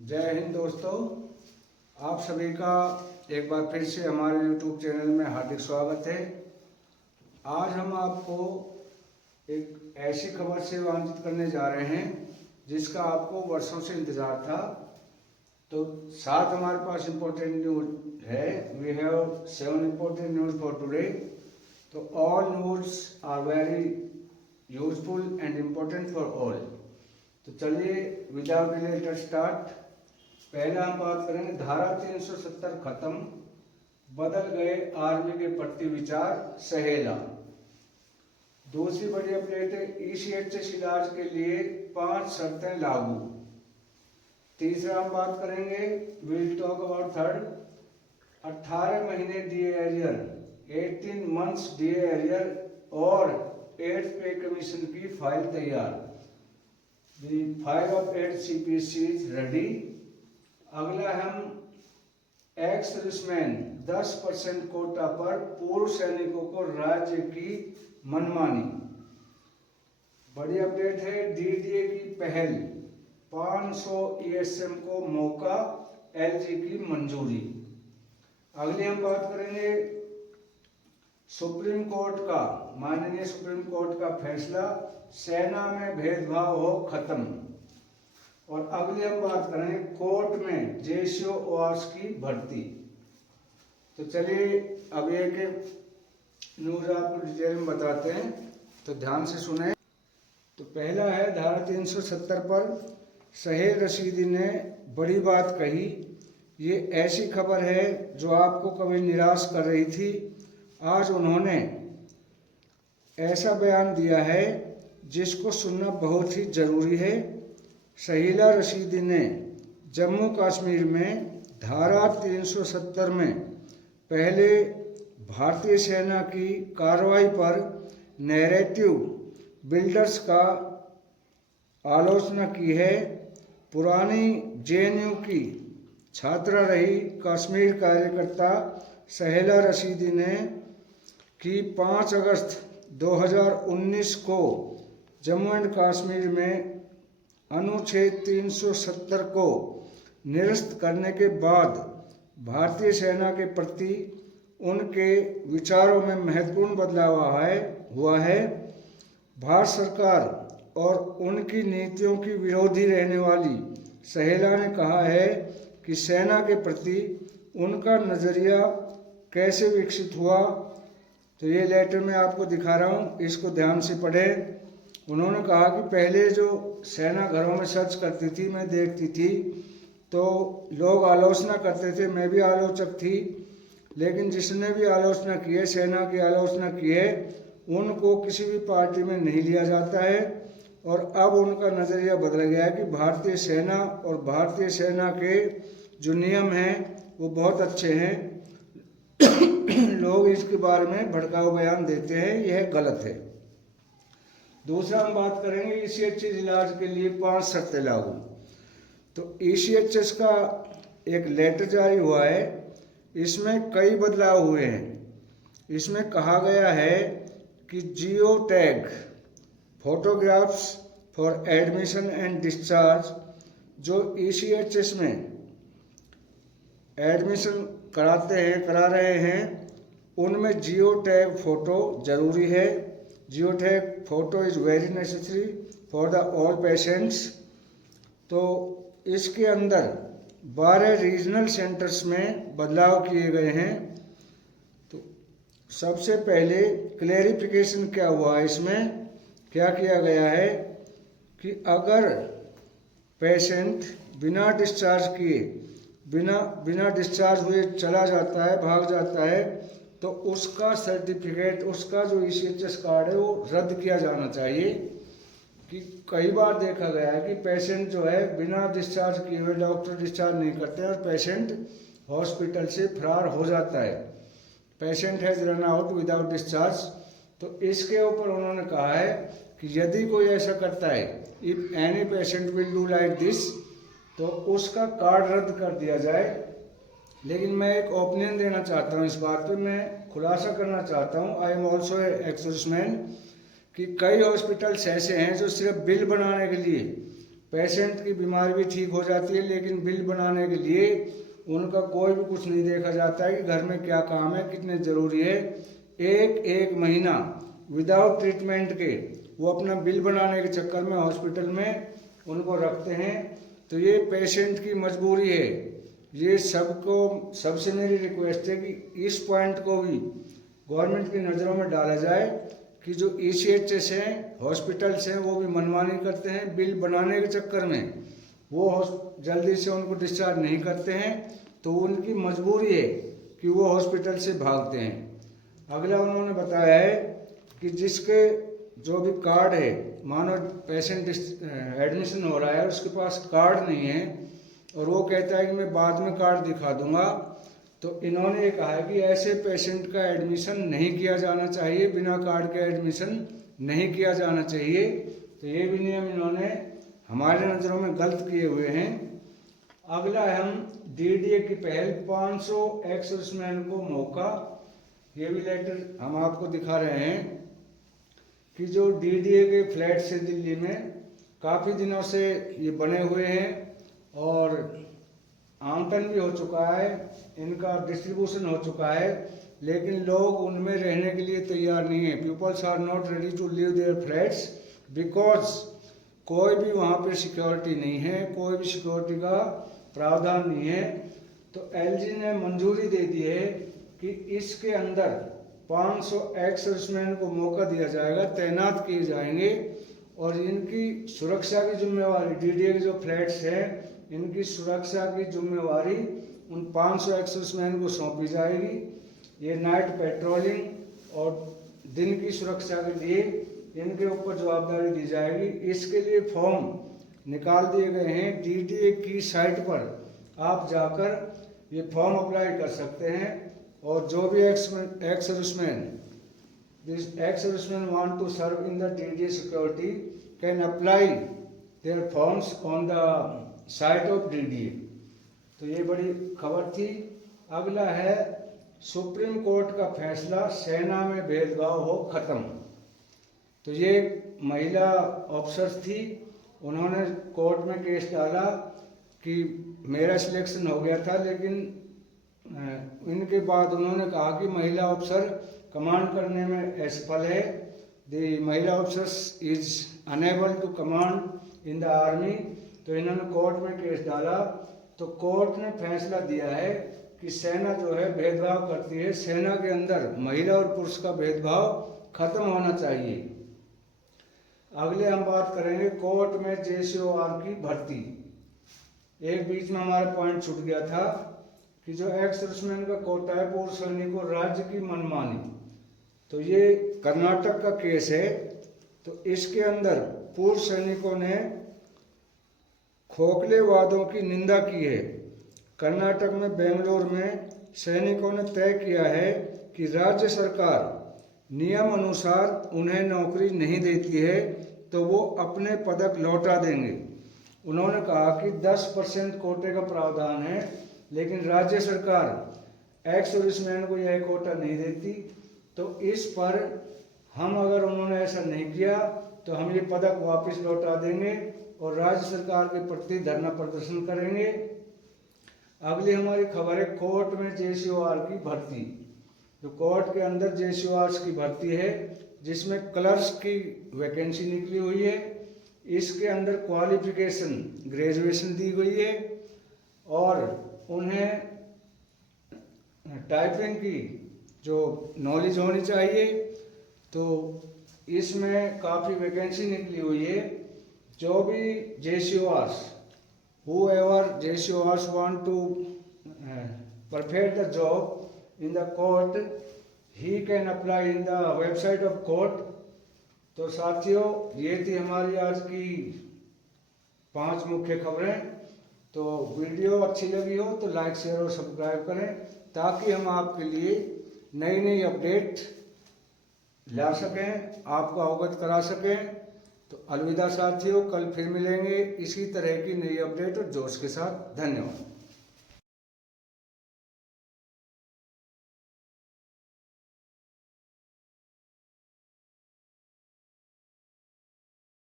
जय हिंद दोस्तों, आप सभी का एक बार फिर से हमारे YouTube चैनल में हार्दिक स्वागत है। आज हम आपको एक ऐसी खबर से वांछित करने जा रहे हैं जिसका आपको वर्षों से इंतज़ार था। तो साथ हमारे पास इम्पोर्टेंट न्यूज़ है। We have 7 important news for today. तो all news are very useful and important for all. तो चलिए विदाउट डिले लेट्स स्टार्ट। पहला हम बात करेंगे धारा 370 खत्म, बदल गए आर्मी के प्रति विचार सहेला। दूसरी बड़ी अपडेट है ECHS इलाज के लिए 5 शर्तें लागू। तीसरा हम बात करेंगे विल टॉक अबाउट थर्ड 18 महीने DA arrear, 18 months DA arrear और 8th पे कमीशन की फाइल तैयार। The file of 8 CPC is ready। अगला हम एक्स सर्विसमैन 10% कोटा पर पूर्व सैनिकों को राज्य की मनमानी। बड़ी अपडेट है DDA की पहल, 500 ESM को मौका, LG की मंजूरी। अगली हम बात करेंगे सुप्रीम कोर्ट का, माननीय सुप्रीम कोर्ट का फैसला, सेना में भेदभाव हो खत्म। और अगली हम बात करेंगे कोर्ट में JCO ORS की भर्ती। तो चलिए अब एक न्यूज़ आपको डिटेल में बताते हैं, तो ध्यान से सुने। तो पहला है धारा 370 पर सहेल रशीदी ने बड़ी बात कही। ये ऐसी खबर है जो आपको कभी निराश कर रही थी। आज उन्होंने ऐसा बयान दिया है जिसको सुनना बहुत ही ज़रूरी है। सहेला रशीदी ने जम्मू कश्मीर में धारा 370 में पहले भारतीय सेना की कार्रवाई पर नैरेटिव बिल्डर्स का आलोचना की है। पुरानी JNU की छात्रा रही कश्मीर कार्यकर्ता सहेला रशीदी ने की 5 अगस्त 2019 को जम्मू एंड कश्मीर में अनुच्छेद 370 को निरस्त करने के बाद भारतीय सेना के प्रति उनके विचारों में महत्वपूर्ण बदलाव हुआ है। भारत सरकार और उनकी नीतियों की विरोधी रहने वाली सहेला ने कहा है कि सेना के प्रति उनका नज़रिया कैसे विकसित हुआ। तो ये लेटर मैं आपको दिखा रहा हूँ, इसको ध्यान से पढ़ें। उन्होंने कहा कि पहले जो सेना घरों में सर्च करती थी, मैं देखती थी तो लोग आलोचना करते थे, मैं भी आलोचक थी, लेकिन जिसने भी आलोचना की है, सेना की आलोचना की है, उनको किसी भी पार्टी में नहीं लिया जाता है। और अब उनका नज़रिया बदल गया है कि भारतीय सेना और भारतीय सेना के जो नियम हैं वो बहुत अच्छे हैं। लोग इसके बारे में भड़काऊ बयान देते हैं, यह गलत है। दूसरा हम बात करेंगे ECHS इलाज के लिए 5 शर्तें लागू। तो ECHS का एक लेटर जारी हुआ है, इसमें कई बदलाव हुए हैं। इसमें कहा गया है कि geo tag photographs for admission and discharge, जो ECHS में एडमिशन करा रहे हैं, उनमें जियो टैग फ़ोटो ज़रूरी है। Geo tag photo is very necessary for the all patients. तो इसके अंदर 12 रीजनल सेंटर्स में बदलाव किए गए हैं। तो सबसे पहले क्लेरिफिकेशन क्या हुआ, इसमें क्या किया गया है कि अगर पेशेंट बिना डिस्चार्ज किए, बिना डिस्चार्ज हुए चला जाता है, भाग जाता है, तो उसका सर्टिफिकेट, उसका जो ECHS कार्ड है वो रद्द किया जाना चाहिए। कि कई बार देखा गया है कि पेशेंट जो है बिना डिस्चार्ज किए हुए, डॉक्टर डिस्चार्ज नहीं करते और पेशेंट हॉस्पिटल से फरार हो जाता है। Patient has run out without discharge. तो इसके ऊपर उन्होंने कहा है कि यदि कोई ऐसा करता है, if any patient will do like this, तो उसका कार्ड रद्द कर दिया जाए। लेकिन मैं एक ओपिनियन देना चाहता हूँ, इस बात पे मैं खुलासा करना चाहता हूँ। I am also ex serviceman कि कई हॉस्पिटल्स ऐसे हैं जो सिर्फ बिल बनाने के लिए पेशेंट की बीमारी भी ठीक हो जाती है, लेकिन बिल बनाने के लिए उनका कोई भी कुछ नहीं देखा जाता है कि घर में क्या काम है, कितने ज़रूरी है। एक एक महीना विदाउट ट्रीटमेंट के वो अपना बिल बनाने के चक्कर में हॉस्पिटल में उनको रखते हैं। तो ये पेशेंट की मजबूरी है। ये सबसे मेरी रिक्वेस्ट है कि इस पॉइंट को भी गवर्नमेंट की नज़रों में डाला जाए कि जो ECHS हैं, हॉस्पिटल्स हैं, वो भी मनमानी करते हैं बिल बनाने के चक्कर में। वो जल्दी से उनको डिस्चार्ज नहीं करते हैं, तो उनकी मजबूरी है कि वो हॉस्पिटल से भागते हैं। अगला उन्होंने बताया है कि जिसके जो भी कार्ड है, मानो पेशेंट एडमिशन हो रहा है, उसके पास कार्ड नहीं है और वो कहता है कि मैं बाद में कार्ड दिखा दूंगा, तो इन्होंने ये कहा है कि ऐसे पेशेंट का एडमिशन नहीं किया जाना चाहिए, बिना कार्ड के एडमिशन नहीं किया जाना चाहिए। तो ये भी नियम इन्होंने हमारे नज़रों में गलत किए हुए हैं। अगला है हम DDA की पहल 500 एक्स सर्विसमैन को मौका। ये भी लेटर हम आपको दिखा रहे हैं कि जो DDA के फ्लैट से दिल्ली में काफ़ी दिनों से ये बने हुए हैं और आवंटन भी हो चुका है, इनका डिस्ट्रीब्यूशन हो चुका है, लेकिन लोग उनमें रहने के लिए तैयार नहीं है। Peoples are not ready to leave their flats because कोई भी वहाँ पे सिक्योरिटी नहीं है, कोई भी सिक्योरिटी का प्रावधान नहीं है। तो LG ने मंजूरी दे दी है कि इसके अंदर 500 एक्स सर्विसमैन को मौका दिया जाएगा, तैनात किए जाएंगे और इनकी सुरक्षा की जिम्मेवारी DDA के जो फ्लैट्स हैं, इनकी सुरक्षा की जिम्मेवारी उन 500 एक्स सर्विसमैन को सौंपी जाएगी। ये नाइट पेट्रोलिंग और दिन की सुरक्षा के लिए इनके ऊपर जवाबदारी दी जाएगी। इसके लिए फॉर्म निकाल दिए गए हैं। DDA की साइट पर आप जाकर ये फॉर्म अप्लाई कर सकते हैं और जो भी ex serviceman want to serve in the DDA security can apply their forms on the site of DDA। तो ये बड़ी खबर थी। अगला है सुप्रीम कोर्ट का फैसला, सेना में भेदभाव हो खत्म। तो ये महिला ऑफिसर्स थी, उन्होंने कोर्ट में केस डाला कि मेरा सिलेक्शन हो गया था, लेकिन इनके बाद उन्होंने कहा कि महिला ऑफिसर कमांड करने में असफल है। द महिला officers is unable to command in the army. तो इन्होंने कोर्ट में केस डाला, तो कोर्ट ने फैसला दिया है कि सेना जो है भेदभाव करती है, सेना के अंदर महिला और पुरुष का भेदभाव खत्म होना चाहिए। अगले हम बात करेंगे कोर्ट में JCOR की भर्ती। एक बीच में हमारा पॉइंट छूट गया था कि जो एक्स सर्विसमैन का कोटा है पूर्व सैनिकों राज्य की मनमानी, तो ये कर्नाटक का केस है। तो इसके अंदर पूर्व सैनिकों ने खोखले वादों की निंदा की है। कर्नाटक में बेंगलोर में सैनिकों ने तय किया है कि राज्य सरकार नियम अनुसार उन्हें नौकरी नहीं देती है तो वो अपने पदक लौटा देंगे। उन्होंने कहा कि 10% कोटे का प्रावधान है, लेकिन राज्य सरकार एक्स सर्विसमैन को यह कोटा नहीं देती। तो इस पर हम अगर उन्होंने ऐसा नहीं किया तो हम ये पदक वापस लौटा देंगे और राज्य सरकार के प्रति धरना प्रदर्शन करेंगे। अगली हमारी खबर है कोर्ट में JCOR की भर्ती। जो कोर्ट के अंदर JCOR की भर्ती है, जिसमें क्लर्क्स की वैकेंसी निकली हुई है। इसके अंदर क्वालिफिकेशन ग्रेजुएशन दी गई है और उन्हें टाइपिंग की जो नॉलेज होनी चाहिए। तो इसमें काफ़ी वैकेंसी निकली हुई है। जो भी JCORs, whoever JCORs want to perfect the job in the court, he can apply in the website of court। तो साथियों, ये थी हमारी आज की 5 मुख्य खबरें। तो वीडियो अच्छी लगी हो तो लाइक, शेयर और सब्सक्राइब करें ताकि हम आपके लिए नई नई अपडेट ला सकें, आपको अवगत करा सकें। तो अलविदा साथियों, कल फिर मिलेंगे इसी तरह की नई अपडेट और जोश के साथ। धन्यवाद।